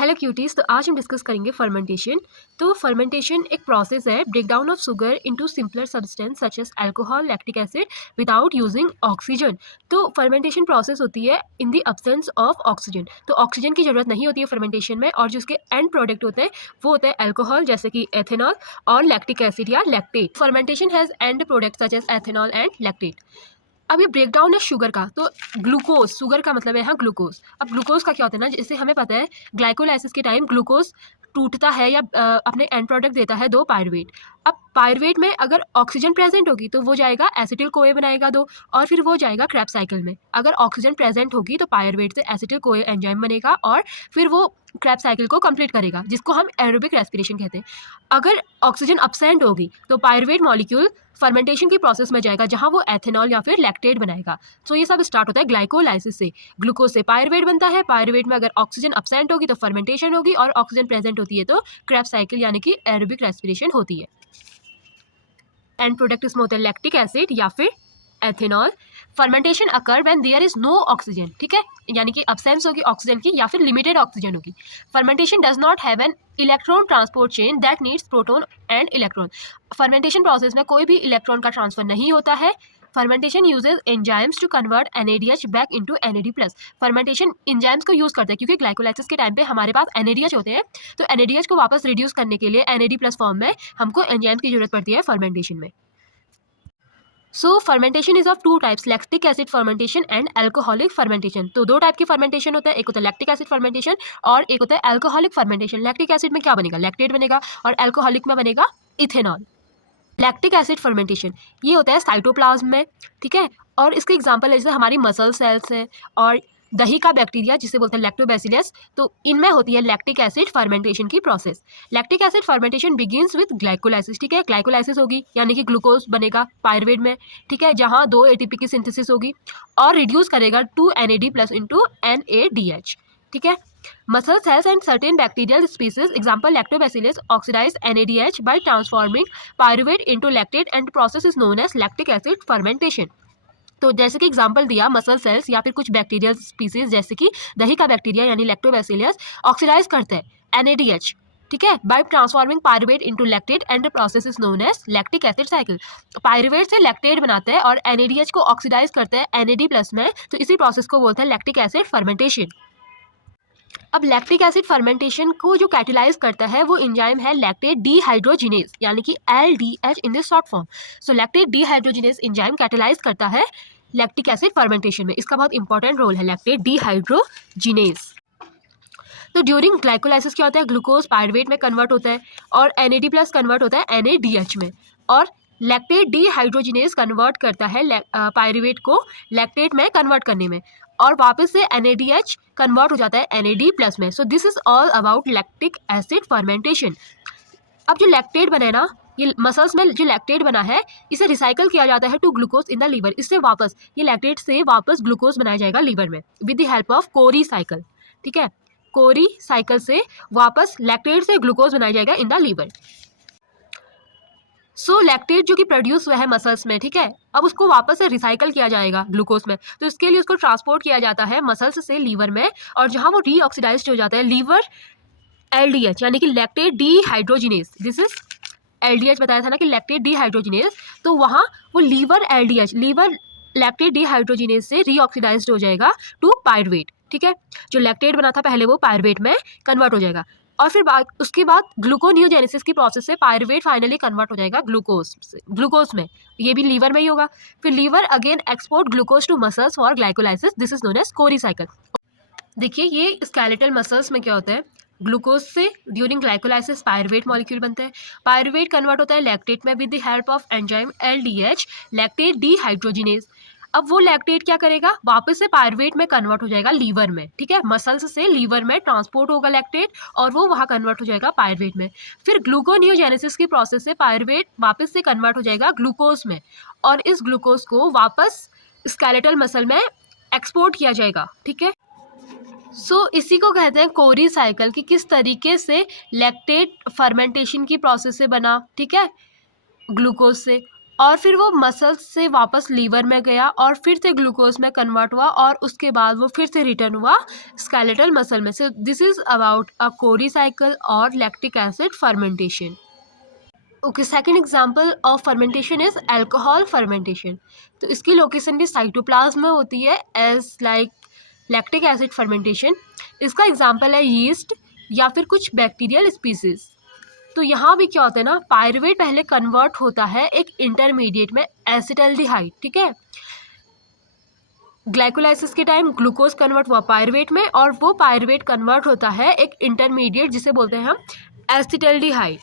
Hello cuties. तो आज हम डिस्कस करेंगे फर्मेंटेशन। तो फर्मेंटेशन एक प्रोसेस है break down of sugar into simpler substance such as alcohol, lactic acid without using oxygen. तो फर्मेंटेशन प्रोसेस होती है in the absence of oxygen. तो ऑक्सीजन की जरूरत नहीं होती है फर्मेंटेशन में, और जो उसके एंड प्रोडक्ट होते हैं वो होता है अल्कोहल जैसे कि एथेनॉल और लैक्टिक एसिड या lactate. Fermentation has end product such as ethanol and lactate. अब ये ब्रेक डाउन है शुगर का, तो ग्लूकोज, शुगर का मतलब है यहाँ ग्लूकोज। अब ग्लूकोज का क्या होता है ना, जैसे हमें पता है ग्लाइकोलाइसिस के टाइम ग्लूकोज टूटता है या अपने एंड प्रोडक्ट देता है दो पायरुवेट। अब पायरुवेट में अगर ऑक्सीजन प्रेजेंट होगी तो वो जाएगा एसिटिल कोए बनाएगा दो, और फिर वो जाएगा क्रेब्स साइकिल में। अगर ऑक्सीजन प्रेजेंट होगी तो पायरुवेट से एसिटिल कोए एंजाइम बनेगा और फिर वो क्रेब्स साइकिल को कंप्लीट करेगा, जिसको हम एरोबिक रेस्पिरेशन कहते हैं। अगर ऑक्सीजन अब्सेंट होगी तो पायरुवेट मॉलिक्यूल फर्मेंटेशन की प्रोसेस में जाएगा जहां वो एथेनॉल या फिर लैक्टेट बनाएगा। तो ये सब स्टार्ट होता है ग्लाइकोलाइसिस से। ग्लूकोज से पायरुवेट बनता है, पायरुवेट में अगर ऑक्सीजन अब्सेंट होगी तो फर्मेंटेशन होगी, और ऑक्सीजन प्रेजेंट होती है तो क्रेब्स साइकिल यानी कि एरोबिक रेस्पिरेशन होती है। एंड प्रोडक्ट इसमें होता है लैक्टिक एसिड या फिर ethanol. Fermentation occur when there is no oxygen, ठीक है, यानी कि अब्सेंस होगी ऑक्सीजन की या फिर लिमिटेड ऑक्सीजन होगी। Fermentation does not have an electron transport chain that needs proton and electron. Fermentation process में कोई भी इलेक्ट्रॉन का ट्रांसफर नहीं होता है। Fermentation uses enzymes to convert NADH back into NAD+। Fermentation enzymes को यूज करता है क्योंकि ग्लाइकोलाइसिस के टाइम पे हमारे पास NADH होते हैं, तो NADH को वापस रिड्यूस करने के लिए NAD+ फॉर्म में हमको एंजाइम्स की जरूरत पड़ती है फर्मेंटेशन में। So fermentation is of two types, lactic acid fermentation and alcoholic fermentation. तो दो टाइप की फर्मेंटेशन होता है, एक होता है लैक्टिक एसिड फर्मेंटेशन और एक होता है अल्कोहलिक फर्मेंटेशन। लैक्टिक एसिड में क्या बनेगा, लैक्टेट बनेगा, और अल्कोहलिक में बनेगा इथेनॉल। लैक्टिक एसिड फर्मेंटेशन ये होता है साइटोप्लाज्म में, ठीक है, और इसके एग्जांपल जैसे हमारी मसल सेल्स हैं और दही का बैक्टीरिया जिसे बोलते हैं लैक्टोबैसिलस, तो इनमें होती है लैक्टिक एसिड फर्मेंटेशन की process. Lactic acid fermentation begins with glycolysis, ठीक है, ग्लाइकोलाइसिस होगी यानी कि ग्लूकोज बनेगा पायरुवेट में, ठीक है, जहां दो ATP की सिंथेसिस होगी और रिड्यूस करेगा 2 NAD+ इंटू NADH, ठीक है। Muscle cells and certain bacterial species, example lactobacillus, oxidize NADH by transforming pyruvate into lactate and process is known as lactic acid fermentation। तो जैसे कि एग्जांपल दिया मसल सेल्स या फिर कुछ बैक्टीरियल स्पीसीज जैसे कि दही का बैक्टीरिया यानी लैक्टोबैसिलस ऑक्सीडाइज करते हैं NADH, ठीक है, by transforming pyruvate into lactate and the process is known as lactic acid cycle. Pyruvate से लैक्टेट बनाते हैं और NADH को ऑक्सीडाइज करते हैं NAD+ में, तो इसी प्रोसेस को बोलते हैं लैक्टिक एसिड फर्मेंटेशन। अब लैक्टिक एसिड फर्मेंटेशन को जो कैटेलाइज करता है वो एंजाइम है लैक्टेट डीहाइड्रोजिनेज यानी कि LDH in this short form. So lactate dehydrogenase enzyme catalyse करता है लैक्टिक एसिड फर्मेंटेशन में, इसका बहुत इंपॉर्टेंट रोल है लैक्टेट डीहाइड्रोजिनेज। तो ड्यूरिंग ग्लाइकोलाइसिस क्या होता है, ग्लूकोज पायरुवेट में कन्वर्ट होता है और NAD+ कन्वर्ट होता है NADH में, और लैक्टेट डीहाइड्रोजिनेज कन्वर्ट करता है पायरुवेट को लैक्टेट में कन्वर्ट करने में, और वापस से NADH कन्वर्ट हो जाता है NAD+ में। So this is all about lactic acid fermentation. अब जो लैक्टेट बने ना, ये मसल्स में जो लैक्टेट बना है इसे रिसाइकल किया जाता है to glucose in the liver. इससे वापस ये लैक्टेट से वापस ग्लूकोज बनाया जाएगा लीवर में with the help of Cori cycle, ठीक है, कोरी साइकिल से वापस लैक्टेट से ग्लूकोज बनाया जाएगा in the liver. So lactate जो कि प्रोड्यूस हुआ है मसल्स में, ठीक है, अब उसको वापस से रिसाइकल किया जाएगा ग्लूकोज में, तो इसके लिए उसको ट्रांसपोर्ट किया जाता है मसल्स से लीवर में, और जहां वो रीऑक्सीडाइज्ड हो जाता है लीवर LDH यानी कि lactate dehydrogenase. This is LDH बताया था ना कि लैक्टेट डीहाइड्रोजिनेज, तो वहाँ वो liver LDH liver lactate dehydrogenase से रीऑक्सीडाइज्ड हो जाएगा टू पायरुवेट, ठीक है, जो लैक्टेट बना था पहले वो पायरुवेट में कन्वर्ट हो जाएगा, और फिर उसके बाद ग्लूकोनियोजेनेसिस की प्रोसेस से पायरुवेट फाइनली कन्वर्ट हो जाएगा ग्लूकोज में, ये भी लीवर में ही होगा। फिर liver again export glucose to muscles for glycolysis, this is known as Cori cycle. देखिए ये स्केलेटल मसल्स में क्या होता है, ग्लूकोज से ड्यूरिंग ग्लाइकोलाइसिस पायरुवेट मॉलिक्यूल बनता है, पायरुवेट कन्वर्ट होता है लैक्टेट में with the help of enzyme LDH lactate dehydrogenase. अब वो लैक्टेट क्या करेगा, वापस से पायरुवेट में कन्वर्ट हो जाएगा लीवर में, ठीक है, मसल्स से लीवर में ट्रांसपोर्ट होगा लैक्टेट और वो वहाँ कन्वर्ट हो जाएगा पायरुवेट में। फिर ग्लूकोनियोजेनेसिस की प्रोसेस से पायरुवेट वापस से कन्वर्ट हो जाएगा ग्लूकोज में, और इस ग्लूकोज को वापस स्केलेटल मसल में एक्सपोर्ट किया जाएगा, ठीक है। सो इसी को कहते हैं कोरी साइकिल, कि किस तरीके से लैक्टेट फर्मेंटेशन की प्रोसेस से बना, ठीक है, ग्लूकोज से, और फिर वो मसल्स से वापस लीवर में गया और फिर से ग्लूकोज में कन्वर्ट हुआ और उसके बाद वो फिर से रिटर्न हुआ स्केलेटल मसल में. So this is about a Cori cycle और lactic acid fermentation. Okay, second example of fermentation is alcohol fermentation. तो इसकी लोकेशन भी साइटोप्लाज्म में होती है as like lactic acid fermentation. इसका एग्जाम्पल है यीस्ट या फिर कुछ बैक्टीरियल स्पीसीज. तो यहाँ भी क्या होता है ना, पायरुवेट पहले कन्वर्ट होता है एक इंटरमीडिएट में एसिटल्डिहाइड. ठीक है, ग्लाइकोलाइसिस के टाइम ग्लूकोज कन्वर्ट हुआ पायरुवेट में और वो पायरुवेट कन्वर्ट होता है एक इंटरमीडिएट जिसे बोलते हैं हम एसिटल्डिहाइड.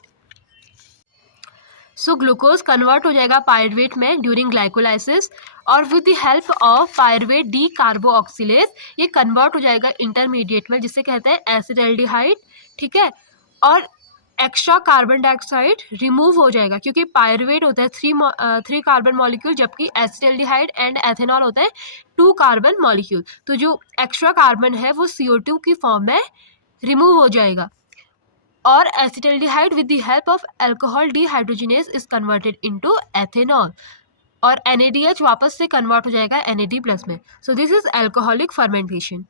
सो ग्लूकोज कन्वर्ट हो जाएगा पायरुवेट में ड्यूरिंग ग्लाइकोलाइसिस और with the help of pyruvate decarboxylase ये कन्वर्ट हो जाएगा इंटरमीडिएट में जिसे कहते हैं एसिटल्डिहाइड. ठीक है, और एक्स्ट्रा कार्बन डाइऑक्साइड रिमूव हो जाएगा क्योंकि पायरुवेट होता है थ्री कार्बन मॉलिक्यूल जबकि एसिटल्डिहाइड एंड एथेनॉल होता है 2 कार्बन मॉलिक्यूल. तो जो एक्स्ट्रा कार्बन है वो CO2 की फॉर्म में रिमूव हो जाएगा और acetaldehyde with the help of alcohol dehydrogenase is converted into ethanol और NADH वापस से कन्वर्ट हो जाएगा NAD+ में. So this is alcoholic fermentation.